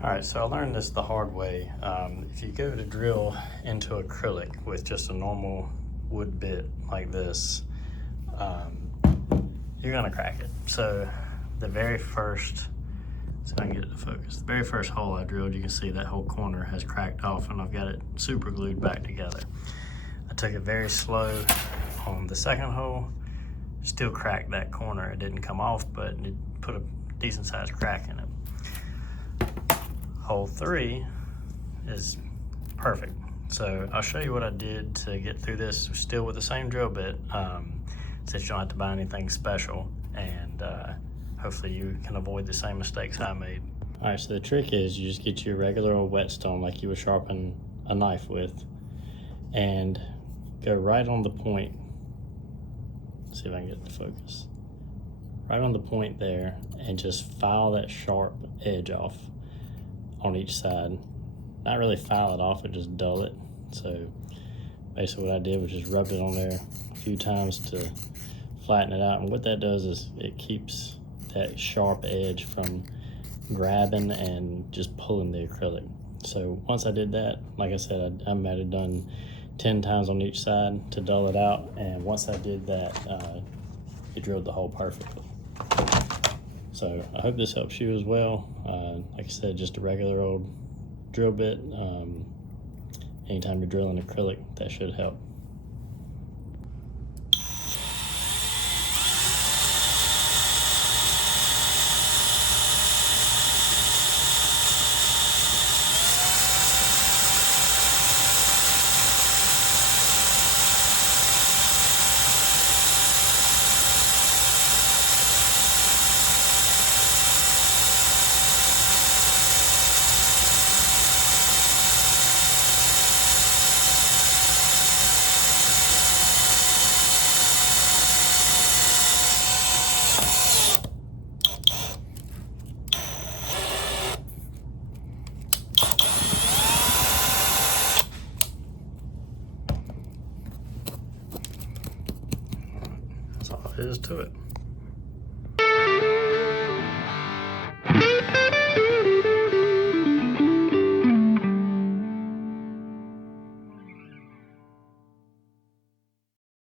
All right, so I learned this the hard way. If you go to drill into acrylic with just a normal wood bit like this, you're gonna crack it. So the very first, so I can get it to focus, the very first hole I drilled, you can see that whole corner has cracked off and I've got it super glued back together. I took it very slow on the second hole, still cracked that corner. It didn't come off, but it put a decent sized crack in it. Hole 3 is perfect. So I'll show you what I did to get through this, still with the same drill bit, since you don't have to buy anything special, and hopefully you can avoid the same mistakes I made. All right, so the trick is you just get your regular old whetstone like you would sharpen a knife with, and go right on the point. Let's see if I can get the focus. Right on the point there, and just file that sharp edge off on each side. Not really file it off, but just dull it. So basically what I did was just rubbed it on there a few times to flatten it out. And what that does is it keeps that sharp edge from grabbing and just pulling the acrylic. So once I did that, like I said, I might have done 10 times on each side to dull it out. And once I did that, it drilled the hole perfectly. So I hope this helps you as well. Like I said, just a regular old drill bit. Anytime you're drilling acrylic, that should help. That's all there is to it.